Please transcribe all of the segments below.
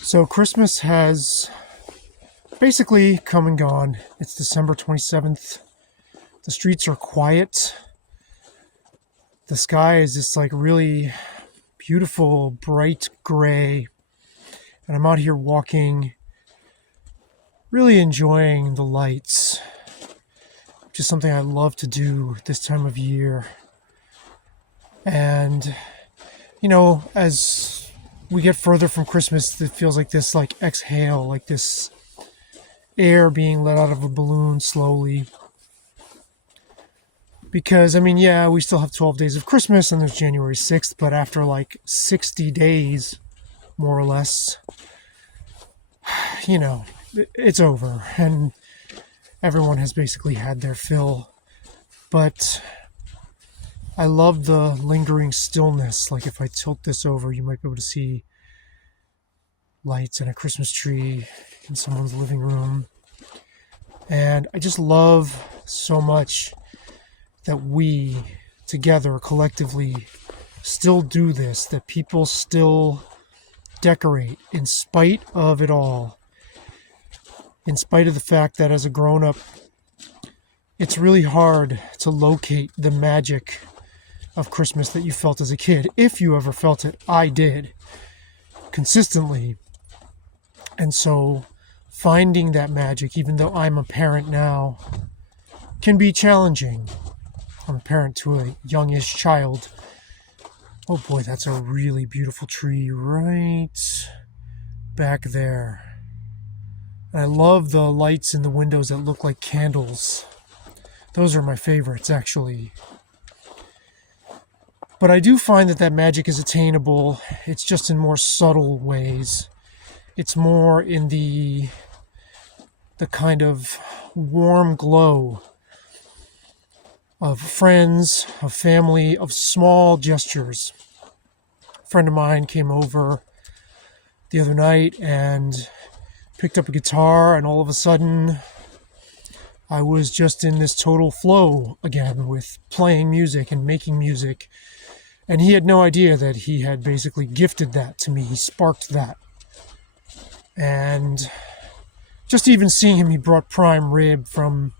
So Christmas has basically come and gone. It's December 27th. The streets are quiet. The sky is just like really beautiful, bright gray. And I'm out here walking, really enjoying the lights, which is something I love to do this time of year. And, as we get further from Christmas, it feels like this exhale, like this air being let out of a balloon slowly. Because, we still have 12 days of Christmas and there's January 6th, but after 60 days, more or less, it's over and everyone has basically had their fill. But I love the lingering stillness. Like if I tilt this over, you might be able to see lights and a Christmas tree in someone's living room. And I just love so much that we together collectively still do this, that people still decorate in spite of it all, in spite of the fact that as a grown-up, it's really hard to locate the magic of Christmas that you felt as a kid. If you ever felt it, I did, consistently. And so finding that magic, even though I'm a parent now, can be challenging. I'm a parent to a youngish child. Oh boy, that's a really beautiful tree right back there. And I love the lights in the windows that look like candles. Those are my favorites, actually. But I do find that magic is attainable. It's just in more subtle ways. It's more in the kind of warm glow of friends, of family, of small gestures. A friend of mine came over the other night and picked up a guitar, and all of a sudden I was just in this total flow again with playing music and making music. And he had no idea that he had basically gifted that to me. He sparked that. And just even seeing him, he brought prime rib from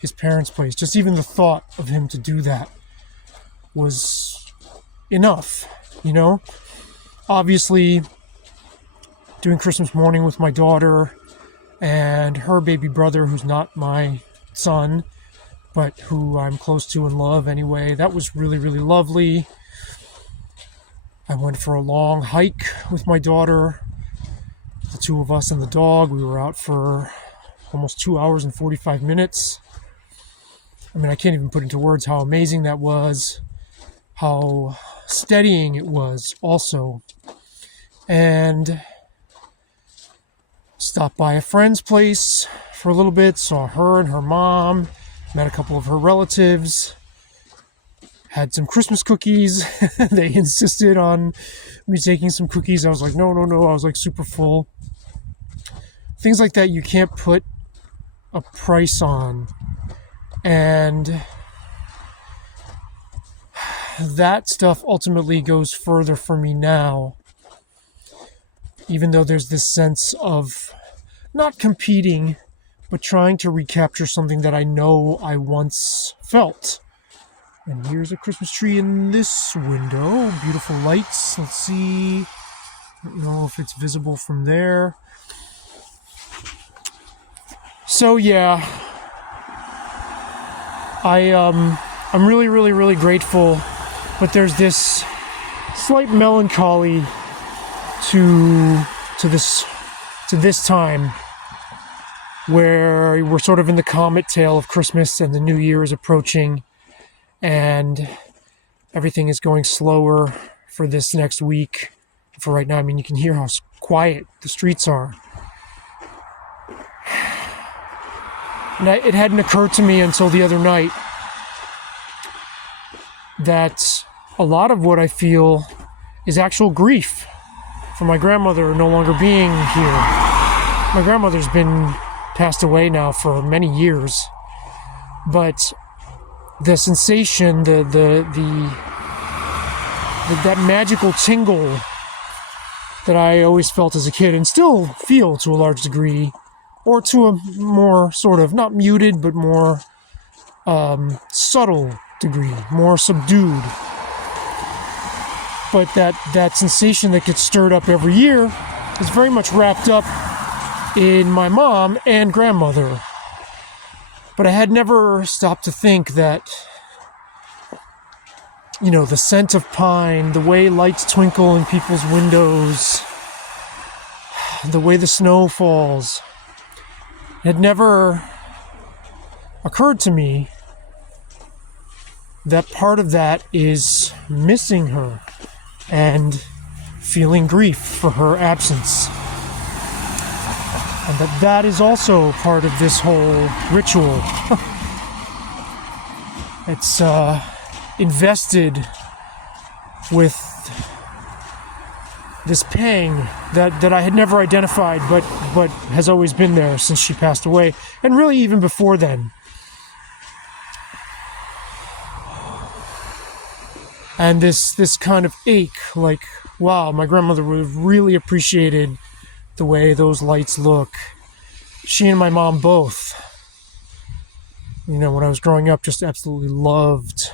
his parents' place. Just even the thought of him to do that was enough, Obviously, doing Christmas morning with my daughter and her baby brother, who's not my son, but who I'm close to and love anyway, that was really, really lovely. I went for a long hike with my daughter, the two of us and the dog. We were out for almost 2 hours and 45 minutes. I can't even put into words how amazing that was, how steadying it was also. And stopped by a friend's place for a little bit, saw her and her mom, met a couple of her relatives, had some Christmas cookies. They insisted on me taking some cookies. I was like, no. I was super full. Things like that you can't put a price on. And that stuff ultimately goes further for me now, even though there's this sense of not competing, but trying to recapture something that I know I once felt. And here's a Christmas tree in this window. Beautiful lights. Let's see. I don't know if it's visible from there. So yeah, I'm really, really, really grateful, but there's this slight melancholy to this time where we're sort of in the comet tail of Christmas and the New Year is approaching and everything is going slower for this next week. For right now, you can hear how quiet the streets are. And it hadn't occurred to me until the other night that a lot of what I feel is actual grief for my grandmother no longer being here. My grandmother's been passed away now for many years, but the sensation, that magical tingle that I always felt as a kid and still feel to a large degree, or to a more sort of, not muted, but more subtle degree, more subdued. But that sensation that gets stirred up every year is very much wrapped up in my mom and grandmother. But I had never stopped to think that, the scent of pine, the way lights twinkle in people's windows, the way the snow falls, it had never occurred to me that part of that is missing her and feeling grief for her absence. And that is also part of this whole ritual. It's invested with this pang that I had never identified, but has always been there since she passed away, and really even before then. And this kind of ache, like, wow, my grandmother would have really appreciated the way those lights look. She and my mom both, when I was growing up, just absolutely loved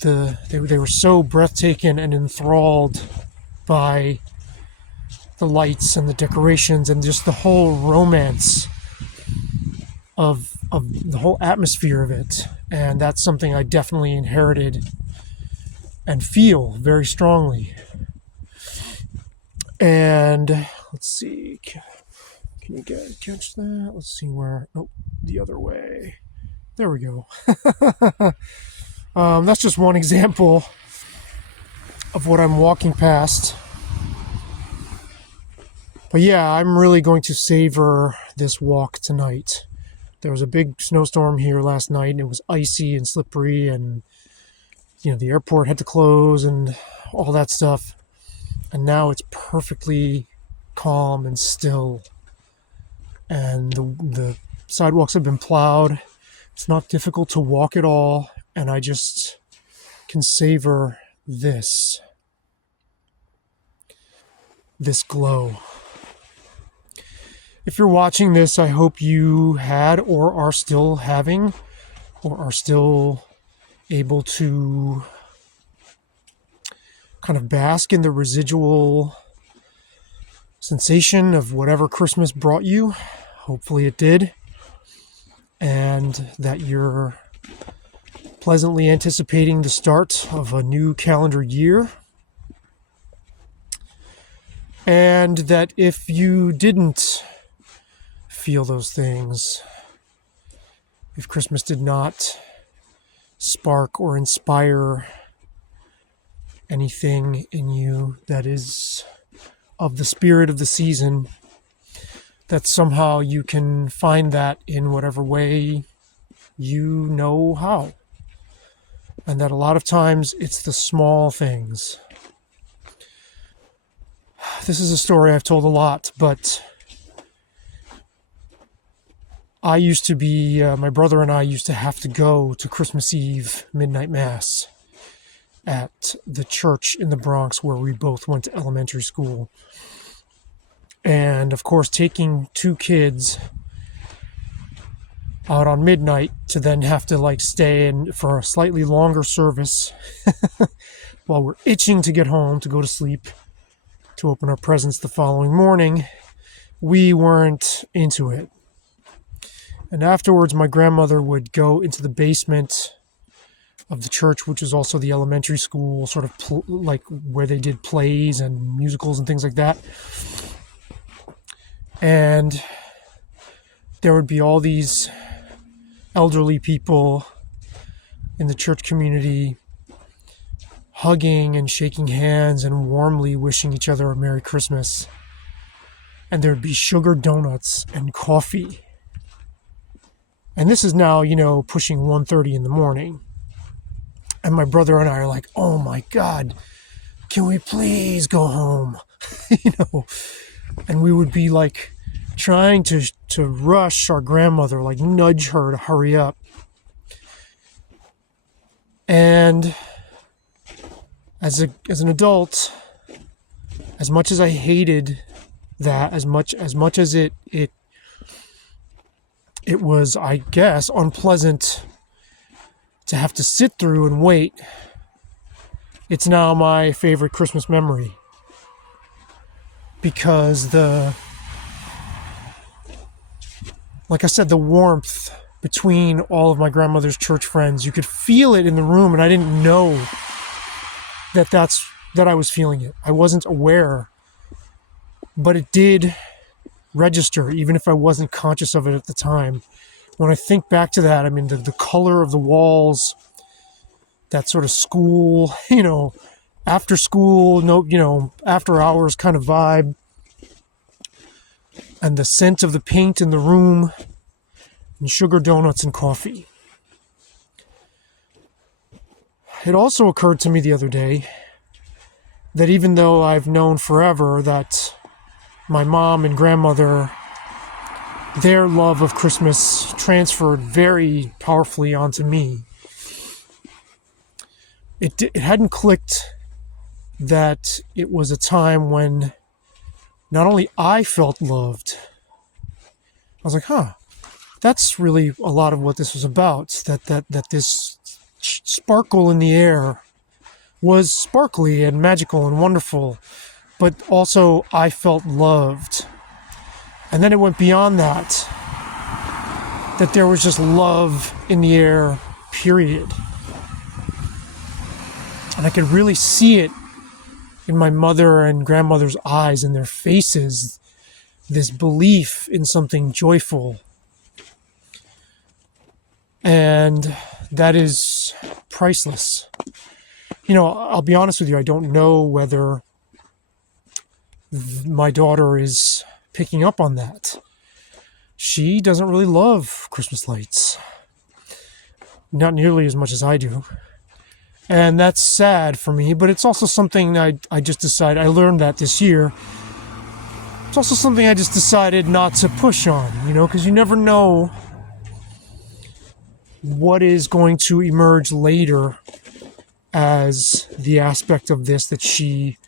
they were so breathtaking and enthralled by the lights and the decorations and just the whole romance of the whole atmosphere of it. And that's something I definitely inherited and feel very strongly. And let's see, can you catch that? Let's see where, the other way. There we go. That's just one example of what I'm walking past. But yeah, I'm really going to savor this walk tonight. There was a big snowstorm here last night, and it was icy and slippery, and the airport had to close and all that stuff. And now it's perfectly calm and still. And the sidewalks have been plowed. It's not difficult to walk at all. And I just can savor this glow. If you're watching this, I hope you had or are still having or are still able to kind of bask in the residual sensation of whatever Christmas brought you. Hopefully it did. And that you're pleasantly anticipating the start of a new calendar year. And that if you didn't feel those things, if Christmas did not spark or inspire anything in you that is of the spirit of the season, that somehow you can find that in whatever way you know how. And that a lot of times it's the small things. This is a story I've told a lot, but my brother and I used to have to go to Christmas Eve midnight mass at the church in the Bronx where we both went to elementary school. And of course, taking two kids out on midnight to then have to stay in for a slightly longer service while we're itching to get home, to go to sleep, to open our presents the following morning, we weren't into it. And afterwards, my grandmother would go into the basement of the church, which is also the elementary school, sort of where they did plays and musicals and things like that. And there would be all these elderly people in the church community hugging and shaking hands and warmly wishing each other a Merry Christmas. And there'd be sugar donuts and coffee. And this is now, pushing 1:30 in the morning. And my brother and I are like, oh my God, can we please go home? And we would be trying to rush our grandmother, nudge her to hurry up. And as an adult, as much as I hated that, as much as it was, I guess, unpleasant to have to sit through and wait, it's now my favorite Christmas memory. Because like I said, the warmth between all of my grandmother's church friends, you could feel it in the room, and I didn't know that I was feeling it. I wasn't aware, but it did register, even if I wasn't conscious of it at the time. When I think back to that, I mean, the color of the walls, that sort of school, after school, after hours kind of vibe, and the scent of the paint in the room, and sugar donuts and coffee. It also occurred to me the other day that even though I've known forever that my mom and grandmother, their love of Christmas transferred very powerfully onto me, it hadn't clicked that it was a time when not only I felt loved, I was like, that's really a lot of what this was about, that this sparkle in the air was sparkly and magical and wonderful, but also I felt loved. And then it went beyond that there was just love in the air, period. And I could really see it in my mother and grandmother's eyes, in their faces, this belief in something joyful. And that is priceless. I'll be honest with you, I don't know whether my daughter is picking up on that. She doesn't really love Christmas lights. Not nearly as much as I do. And that's sad for me, but it's also something I just decided, I learned that this year. It's also something I just decided not to push on, because you never know what is going to emerge later as the aspect of this that she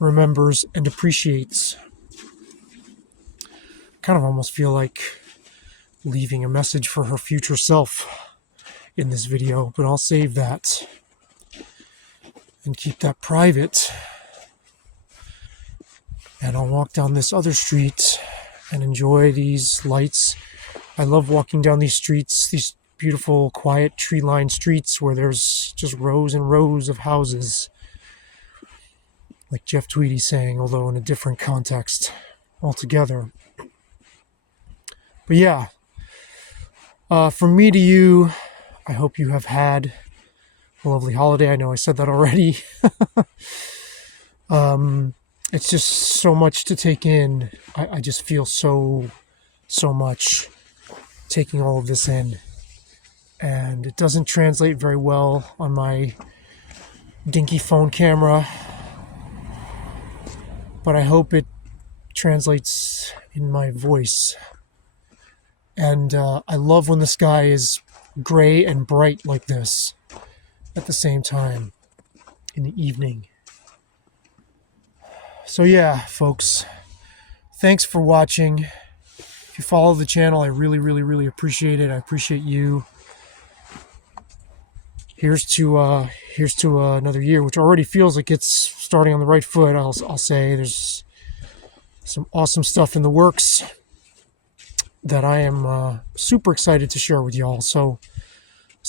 remembers and appreciates. Kind of almost feel like leaving a message for her future self in this video, but I'll save that and keep that private. And I'll walk down this other street and enjoy these lights. I love walking down these streets, these beautiful, quiet, tree-lined streets where there's just rows and rows of houses. Like Jeff Tweedy saying, although in a different context altogether. But yeah, from me to you, I hope you have had a lovely holiday. I know I said that already. It's just so much to take in. I just feel so much taking all of this in. And it doesn't translate very well on my dinky phone camera. But I hope it translates in my voice. And I love when the sky is gray and bright like this at the same time in the evening. So yeah, folks, thanks for watching. If you follow the channel, I really, really, really appreciate it. I appreciate you. Here's to another year, which already feels like it's starting on the right foot. I'll say there's some awesome stuff in the works that I am super excited to share with y'all. So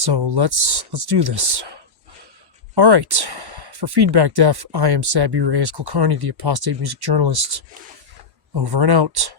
let's do this. All right. For Feedback Def, I am Sabi Reyes Kulkarni, the apostate music journalist. Over and out.